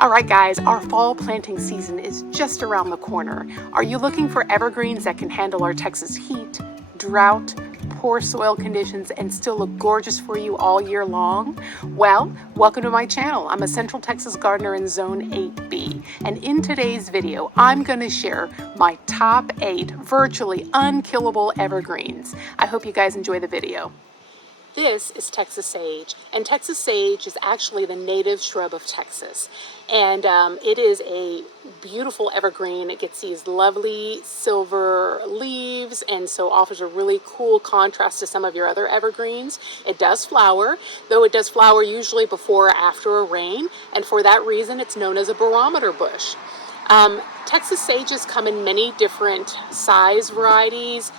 All right, guys, our fall planting season is just around the corner. Are you looking for evergreens that can handle our Texas heat, drought, poor soil conditions, and still look gorgeous for you all year long? Well, welcome to my channel. I'm a Central Texas gardener in Zone 8B, and in today's video, I'm going to share my top 8 virtually unkillable evergreens. I hope you guys enjoy the video. This is Texas sage, and Texas sage is actually the native shrub of Texas, and it is a beautiful evergreen. It gets these lovely silver leaves, and so offers a really cool contrast to some of your other evergreens. It does flower, though it does flower usually before or after a rain, and for that reason it's known as a barometer bush. Texas sages come in many different size varieties,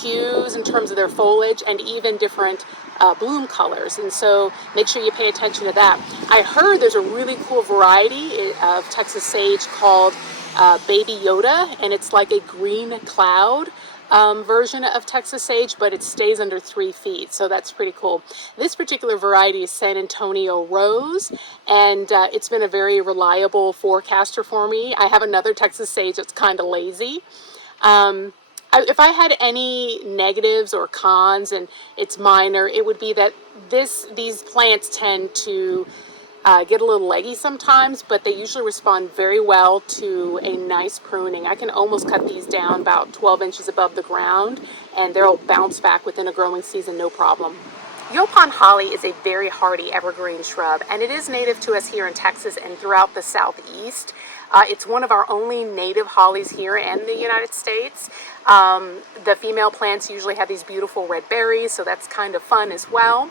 hues in terms of their foliage, and even different bloom colors, and so make sure you pay attention to that. I heard there's a really cool variety of Texas sage called Baby Yoda, and it's like a green cloud version of Texas sage, but it stays under 3 feet, so that's pretty cool. This particular variety is San Antonio Rose, and it's been a very reliable forecaster for me. I have another Texas sage that's kind of lazy. If I had any negatives or cons, and it's minor, it would be that these plants tend to get a little leggy sometimes, but they usually respond very well to a nice pruning. I can almost cut these down about 12 inches above the ground, and they'll bounce back within a growing season, no problem. Yaupon holly is a very hardy evergreen shrub, and it is native to us here in Texas and throughout the southeast. It's one of our only native hollies here in the United States. The female plants usually have these beautiful red berries, so that's kind of fun as well.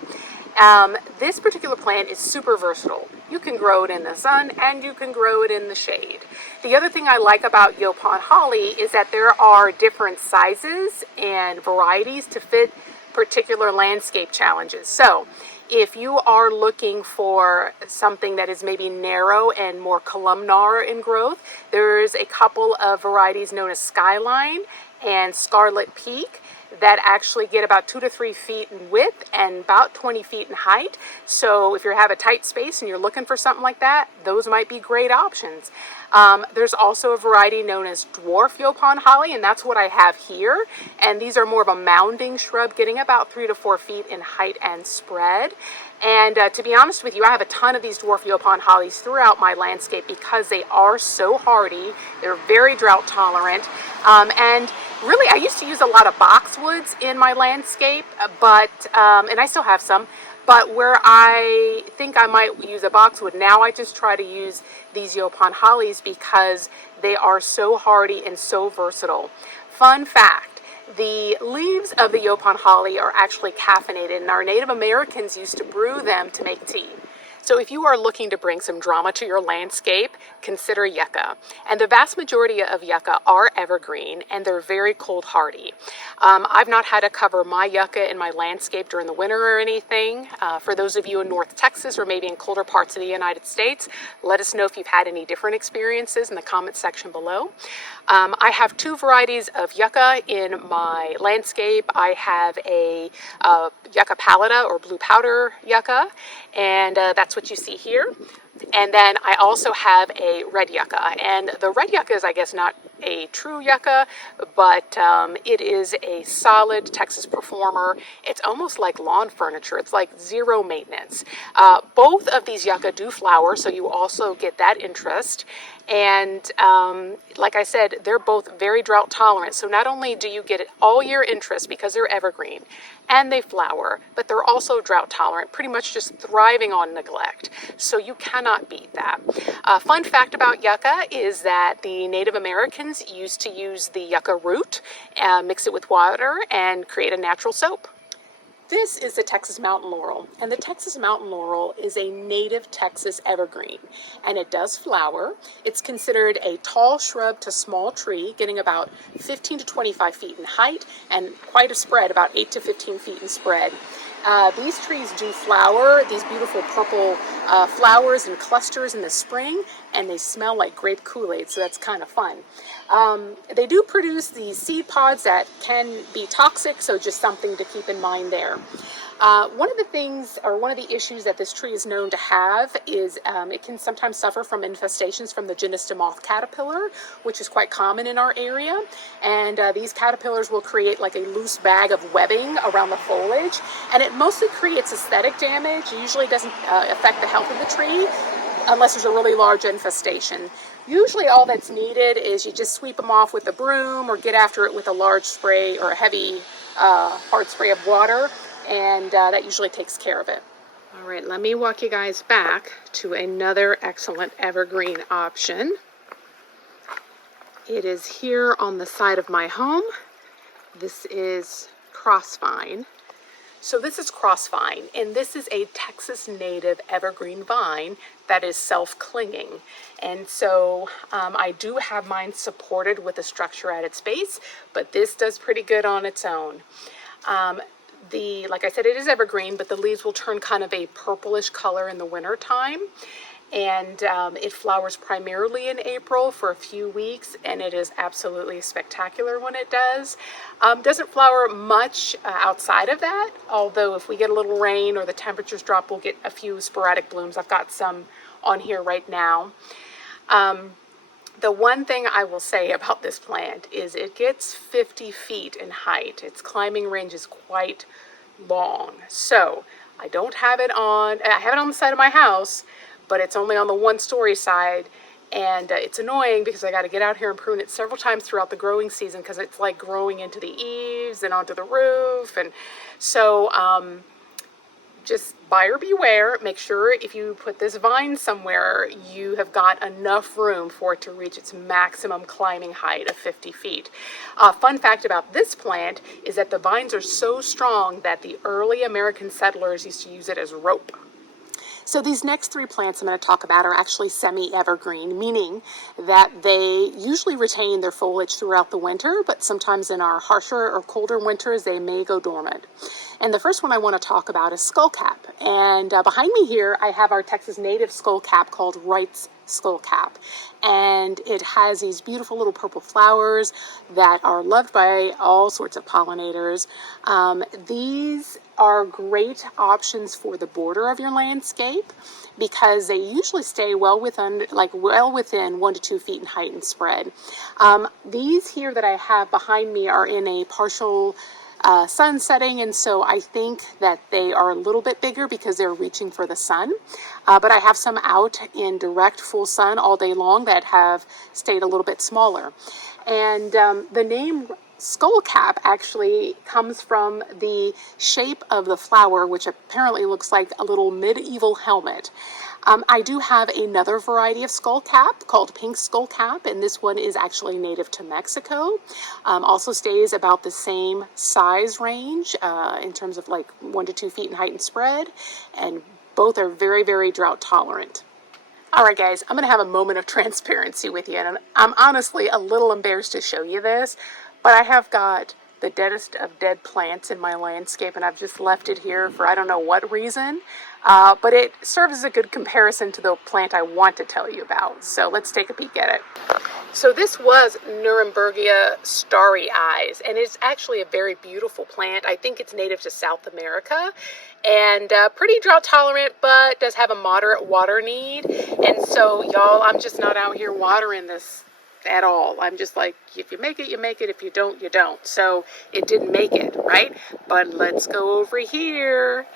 This particular plant is super versatile. You can grow it in the sun and you can grow it in the shade. The other thing I like about Yaupon holly is that there are different sizes and varieties to fit particular landscape challenges. So if you are looking for something that is maybe narrow and more columnar in growth, there's a couple of varieties known as Skyline and Scarlet Peak that actually get about 2 to 3 feet in width and about 20 feet in height. So if you have a tight space and you're looking for something like that, those might be great options. There's also a variety known as dwarf Yaupon holly, and that's what I have here. And these are more of a mounding shrub, getting about 3 to 4 feet in height and spread. And to be honest with you, I have a ton of these dwarf Yaupon hollies throughout my landscape because they are so hardy. They're very drought tolerant. And really, I used to use a lot of boxwoods in my landscape, but and I still have some. But where I think I might use a boxwood, now I just try to use these Yaupon hollies because they are so hardy and so versatile. Fun fact, the leaves of the Yaupon holly are actually caffeinated, and our Native Americans used to brew them to make tea. So if you are looking to bring some drama to your landscape, consider yucca. And the vast majority of yucca are evergreen, and they're very cold hardy. I've not had to cover my yucca in my landscape during the winter or anything. For those of you in North Texas or maybe in colder parts of the United States, let us know if you've had any different experiences in the comment section below. I have 2 varieties of yucca in my landscape. I have a yucca pallida or blue powder yucca, and that's what you see here. And then I also have a red yucca, and the red yucca is, I guess, not a true yucca, but it is a solid Texas performer. It's almost like lawn furniture. It's like zero maintenance. Both of these yucca do flower, so you also get that interest. And like I said, they're both very drought tolerant. So not only do you get it all year interest because they're evergreen and they flower, but they're also drought tolerant, pretty much just thriving on neglect. So you cannot beat that. Fun fact about yucca is that the Native Americans used to use the yucca root, mix it with water, and create a natural soap. This is the Texas mountain laurel, and the Texas mountain laurel is a native Texas evergreen, and it does flower. It's considered a tall shrub to small tree, getting about 15 to 25 feet in height and quite a spread, about 8 to 15 feet in spread. These trees do flower, these beautiful purple flowers in clusters in the spring, and they smell like grape Kool-Aid, so that's kind of fun. They do produce these seed pods that can be toxic, so just something to keep in mind there. One of the things, or one of the issues that this tree is known to have is it can sometimes suffer from infestations from the genista moth caterpillar, which is quite common in our area. And these caterpillars will create like a loose bag of webbing around the foliage, and it mostly creates aesthetic damage. It usually doesn't affect the health of the tree unless there's a really large infestation. Usually all that's needed is you just sweep them off with a broom or get after it with a large spray or a heavy hard spray of water, and that usually takes care of it. All right, let me walk you guys back to another excellent evergreen option. It is here on the side of my home. This is crossvine. So this is crossvine, and this is a Texas native evergreen vine that is self-clinging. And so I do have mine supported with a structure at its base, but this does pretty good on its own. Like I said, it is evergreen, but the leaves will turn kind of a purplish color in the winter time. And it flowers primarily in April for a few weeks, and it is absolutely spectacular when it does. Doesn't flower much outside of that, although if we get a little rain or the temperatures drop, we'll get a few sporadic blooms. I've got some on here right now. The one thing I will say about this plant is it gets 50 feet in height. Its climbing range is quite long. So I don't have it on, I have it on the side of my house, but it's only on the one-story side, and it's annoying because I got to get out here and prune it several times throughout the growing season because it's like growing into the eaves and onto the roof. And so just buyer beware. Make sure if you put this vine somewhere, you have got enough room for it to reach its maximum climbing height of 50 feet. Fun fact about this plant is that the vines are so strong that the early American settlers used to use it as rope. So these next three plants I'm going to talk about are actually semi-evergreen, meaning that they usually retain their foliage throughout the winter, but sometimes in our harsher or colder winters, they may go dormant. And the first one I want to talk about is skullcap. And behind me here, I have our Texas native skullcap called Wright's skullcap. And it has these beautiful little purple flowers that are loved by all sorts of pollinators. These are great options for the border of your landscape because they usually stay well within 1 to 2 feet in height and spread. These here that I have behind me are in a partial sun setting, and so I think that they are a little bit bigger because they're reaching for the sun. But I have some out in direct full sun all day long that have stayed a little bit smaller. And the name skullcap actually comes from the shape of the flower, which apparently looks like a little medieval helmet. I do have another variety of skullcap called pink skullcap, and this one is actually native to Mexico. Also stays about the same size range in terms of like 1 to 2 feet in height and spread, and both are very, very drought tolerant. All right, guys, I'm going to have a moment of transparency with you, and I'm honestly a little embarrassed to show you this, but I have got the deadest of dead plants in my landscape, and I've just left it here for I don't know what reason, but it serves as a good comparison to the plant I want to tell you about. So let's take a peek at it. So this was Nurembergia starry eyes, and it's actually a very beautiful plant. I think it's native to South America, and pretty drought tolerant, but does have a moderate water need. And so, y'all, I'm just not out here watering this at all. I'm just like, if you make it, you make it. If you don't, you don't. So it didn't make it, right? But let's go over here.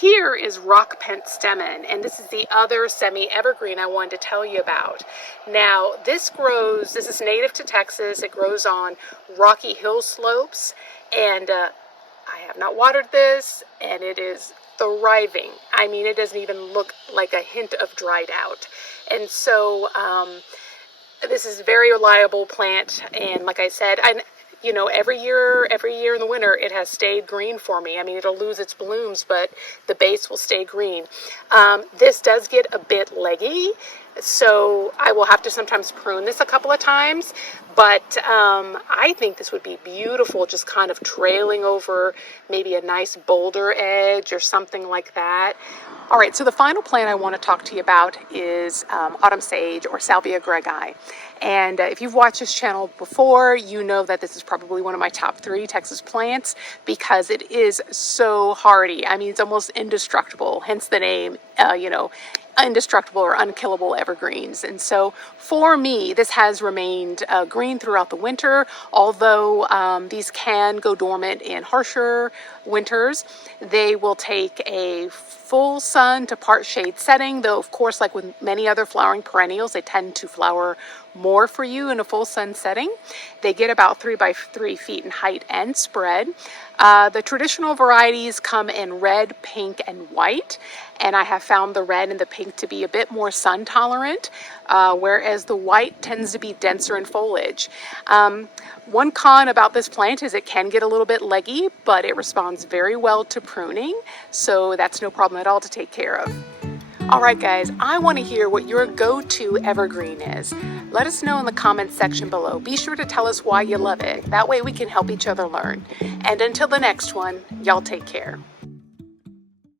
Here is rock pentstemon, and this is the other semi-evergreen I wanted to tell you about. Now, this is native to Texas. It grows on rocky hill slopes, and I have not watered this, and it is thriving. I mean, it doesn't even look like a hint of dried out. And so, this is a very reliable plant, and like I said, every year in the winter, it has stayed green for me. I mean, it'll lose its blooms, but the base will stay green. This does get a bit leggy, so I will have to sometimes prune this a couple of times, but I think this would be beautiful, just kind of trailing over maybe a nice boulder edge or something like that. All right, so the final plant I want to talk to you about is autumn sage, or Salvia greggii. And if you've watched this channel before, you know that this is probably one of my top 3 Texas plants because it is so hardy. I mean, it's almost indestructible, hence the name, indestructible or unkillable evergreens. And so for me, this has remained green throughout the winter, although these can go dormant in harsher winters. They will take a full sun to part shade setting, though of course, like with many other flowering perennials, they tend to flower more for you in a full sun setting. They get about 3 by 3 feet in height and spread. The traditional varieties come in red, pink, and white, and I have found the red and the pink to be a bit more sun tolerant, whereas the white tends to be denser in foliage. One con about this plant is it can get a little bit leggy, but it responds very well to pruning, so that's no problem at all to take care of. All right, guys, I want to hear what your go-to evergreen is. Let us know in the comments section below. Be sure to tell us why you love it. That way we can help each other learn. And until the next one, y'all take care.